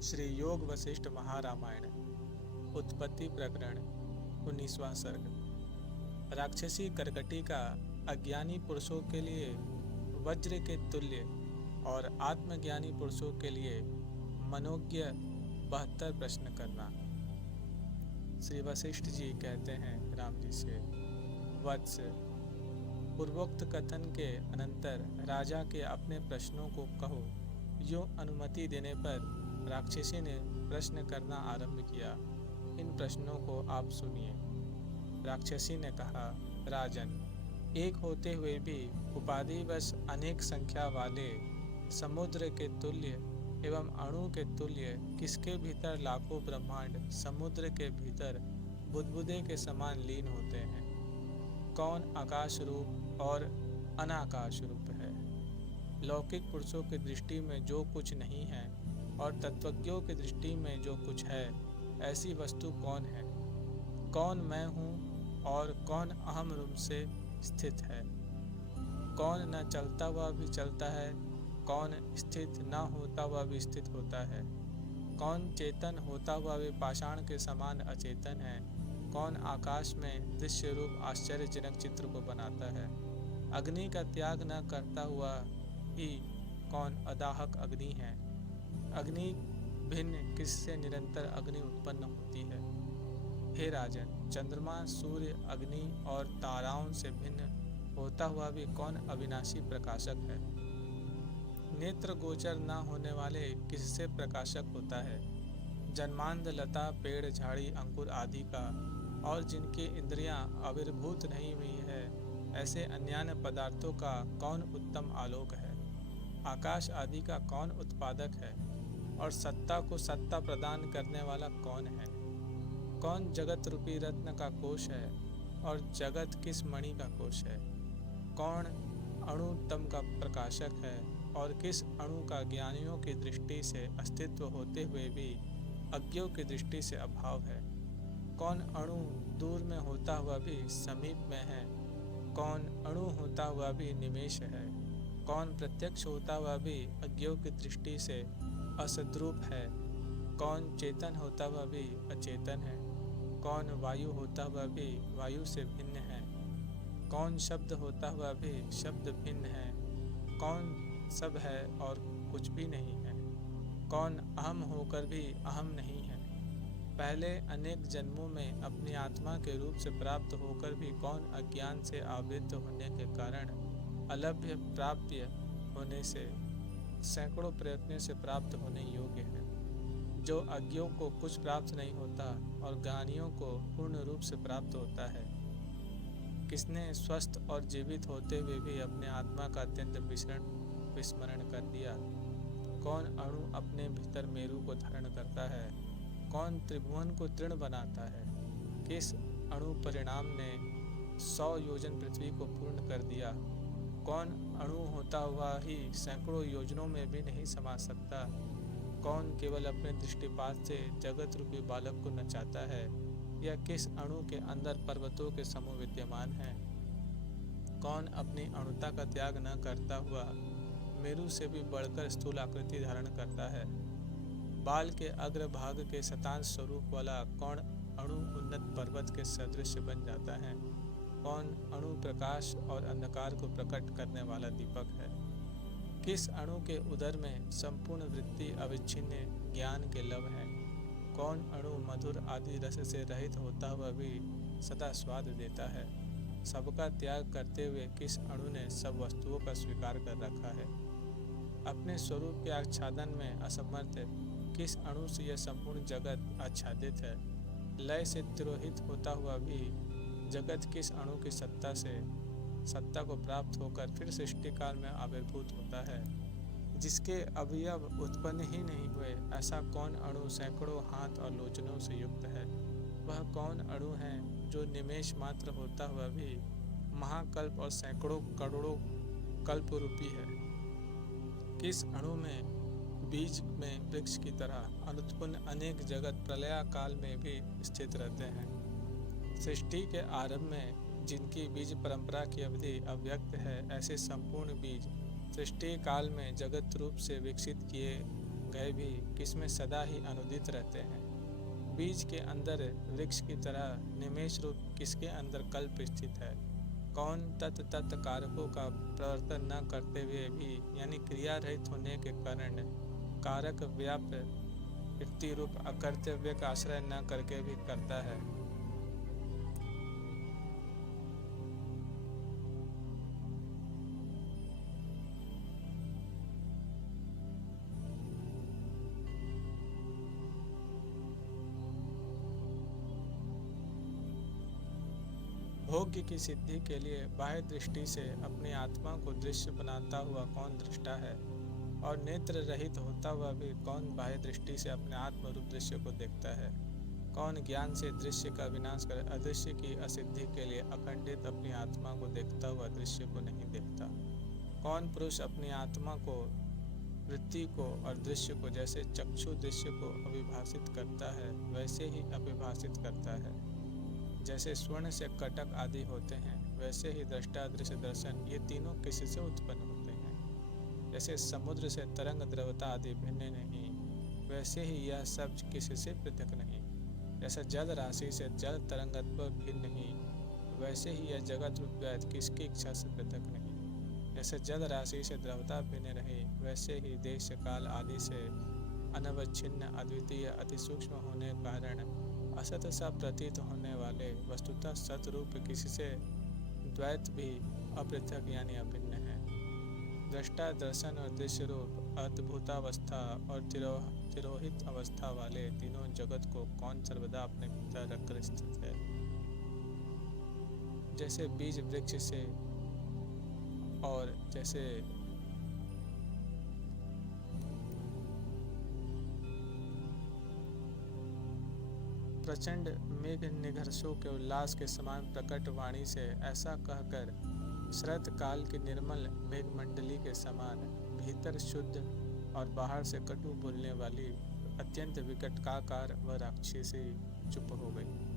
श्री योग वशिष्ठ महारामायण उत्पत्ति प्रकरण 19वां सर्ग। राक्षसी करकटी का अज्ञानी पुरुषों के लिए वज्र के तुल्य और आत्मज्ञानी पुरुषों के लिए मनोज्ञ 72 प्रश्न करना। श्री वशिष्ठ जी कहते हैं राम जी से, वत्स, पूर्वोक्त कथन के अनंतर राजा के अपने प्रश्नों को कहो। यो अनुमति देने पर राक्षसी ने प्रश्न करना आरंभ किया। इन प्रश्नों को आप सुनिए। राक्षसी ने कहा, राजन, एक होते हुए भी उपाधिवश अनेक संख्या वाले समुद्र के तुल्य एवं अणु के तुल्य किसके भीतर लाखों ब्रह्मांड समुद्र के भीतर बुदबुदे के समान लीन होते हैं? कौन आकाश रूप और अनाकाश रूप है? लौकिक पुरुषों की दृष्टि में जो कुछ नहीं है और तत्वज्ञों की दृष्टि में जो कुछ है, ऐसी वस्तु कौन है? कौन मैं हूँ और कौन अहम रूप से स्थित है? कौन न चलता हुआ भी चलता है, कौन स्थित न होता हुआ भी स्थित होता है? कौन चेतन होता हुआ भी पाषाण के समान अचेतन है? कौन आकाश में दृश्य रूप आश्चर्यजनक चित्र को बनाता है? अग्नि का त्याग न करता हुआ ही कौन अदाहक अग्नि है? अग्नि भिन्न किससे निरंतर अग्नि उत्पन्न होती है? हे राजन, चंद्रमा, सूर्य, अग्नि और ताराओं से भिन्न होता हुआ भी कौन अविनाशी प्रकाशक है? नेत्र गोचर न होने वाले किससे प्रकाशक होता है? जन्मांध लता, पेड़, झाड़ी, अंकुर आदि का और जिनकी इंद्रियां आविर्भूत नहीं हुई है, ऐसे अन्यान्य पदार्थों का कौन उत्तम आलोक है? आकाश आदि का कौन उत्पादक है? और सत्ता को सत्ता प्रदान करने वाला कौन है? कौन जगत रूपी रत्न का कोश है और जगत किस मणि का कोश है? कौन अणु तम का प्रकाशक है और किस अणु का ज्ञानियों की दृष्टि से अस्तित्व होते हुए भी अज्ञों की दृष्टि से अभाव है? कौन अणु दूर में होता हुआ भी समीप में है? कौन अणु होता हुआ भी निमेष है? कौन प्रत्यक्ष होता हुआ भी अज्ञों की दृष्टि से असद्रूप है? कौन चेतन होता हुआ भी अचेतन है? कौन वायु होता हुआ भी वायु से भिन्न है? कौन शब्द होता हुआ भी शब्द भिन्न है? कौन सब है और कुछ भी नहीं है? कौन अहम होकर भी अहम नहीं है? पहले अनेक जन्मों में अपनी आत्मा के रूप से प्राप्त होकर भी कौन अज्ञान से आवृत्त होने के कारण अलभ्य प्राप्य होने से सैकड़ों प्रयत्नों से प्राप्त होने योग्य है? जो अज्ञों को कुछ प्राप्त नहीं होता और ज्ञानियों को पूर्ण रूप से प्राप्त होता है। किसने स्वस्थ और जीवित होते हुए भी अपने आत्मा का अत्यंत विस्मरण कर दिया? कौन अणु अपने भीतर मेरु को धारण करता है? कौन त्रिभुवन को तृण बनाता है? किस अणु परिणाम ने 100 योजन पृथ्वी को पूर्ण कर दिया? कौन अणु होता हुआ ही सैकड़ों योजनों में भी नहीं समा सकता? कौन केवल अपने दृष्टिपात से जगत रूपी बालक को नचाता है? या किस अणु के अंदर पर्वतों के समूह विद्यमान हैं? कौन अपनी अणुता का त्याग न करता हुआ मेरु से भी बढ़कर स्थूल आकृति धारण करता है? बाल के अग्रभाग के शतांश स्वरूप वाला कौन अणु उन्नत पर्वत के सदृश बन जाता है? कौन अणु प्रकाश और अंधकार को प्रकट करने वाला दीपक है? किस अणु के उदर में संपूर्ण वृत्ति अविच्छिन्न ज्ञान के लव है? कौन अणु मधुर आदि रस से रहित होता हुआ भी सदा स्वाद देता है? सबका त्याग करते हुए किस अणु ने सब वस्तुओं का स्वीकार कर रखा है? अपने स्वरूप के आच्छादन में असमर्थ किस अणु से यह संपूर्ण जगत आच्छादित है? लय से तिरोहित होता हुआ भी जगत किस अणु की सत्ता से सत्ता को प्राप्त होकर फिर सृष्टि काल में आविर्भूत होता है? जिसके अवयव उत्पन्न ही नहीं हुए, ऐसा कौन अणु सैकड़ों हाथ और लोचनों से युक्त है? वह कौन अणु है जो निमेष मात्र होता हुआ भी महाकल्प और सैकड़ों करोड़ों कल्प रूपी है? किस अणु में बीज में वृक्ष की तरह अनुत्पन्न अनेक जगत प्रलया काल में भी स्थित रहते हैं? सृष्टि के आरंभ में जिनकी बीज परंपरा की अवधि अव्यक्त है, ऐसे संपूर्ण बीज सृष्टि काल में जगत रूप से विकसित किए गए भी किसमें सदा ही अनुदित रहते हैं। बीज के अंदर वृक्ष की तरह निमेष रूप किसके अंदर कल्प स्थित है। कौन तत् कारकों का प्रवर्तन न करते हुए भी यानी क्रिया रहित होने के कारण कारक व्याप्त वृत्ति रूप अकर्तव्य का आश्रय न करके भी करता है। भोग्य की सिद्धि के लिए बाह्य दृष्टि से अपनी आत्मा को दृश्य बनाता हुआ कौन दृष्टा है, और नेत्र रहित होता हुआ भी कौन बाह्य दृष्टि से अपने आत्म रूप दृश्य को देखता है। कौन ज्ञान से दृश्य का विनाश कर अदृश्य की असिद्धि के लिए अखंडित अपनी आत्मा को देखता हुआ दृश्य को नहीं देखता। कौन पुरुष अपनी आत्मा को, वृत्ति को और दृश्य को जैसे चक्षु दृश्य को अभिभाषित करता है वैसे ही अभिभाषित करता है। जैसे स्वर्ण से कटक आदि होते हैं वैसे ही दृष्टा दृश्य दर्शन ये तीनों किसी से उत्पन्न होते हैं। जैसे समुद्र से तरंग द्रवता आदि भिन्न नहीं वैसे ही यह सब किसी से पृथक नहीं। जैसे जल राशि से जल तरंगत्व भिन्न नहीं वैसे ही यह जगत रूप द्वैत किसकी इच्छा से पृथक नहीं। जैसे जल राशि से द्रवता भिन्न रही वैसे ही देश काल आदि से अनवच्छिन्न अद्वितीय अति सूक्ष्म होने कारण असत सा प्रतीत होने वाले वस्तुतः सतरूप किसी से द्वैत भी अपृथक यानी अभिन्न है। दृष्टा दर्शन और दृश्य रूप अद्भुतावस्था और तिरोहित अवस्था वाले तीनों जगत को कौन सर्वदा अपने भीतर रखकर स्थित है। जैसे बीज वृक्ष से और जैसे प्रचंड मेघ निघर्षों के उल्लास के समान प्रकट वाणी से ऐसा कहकर शरत काल की निर्मल मेघमंडली के समान भीतर शुद्ध और बाहर से कटु बोलने वाली अत्यंत विकटकाकार वह राक्षसी चुप हो गई।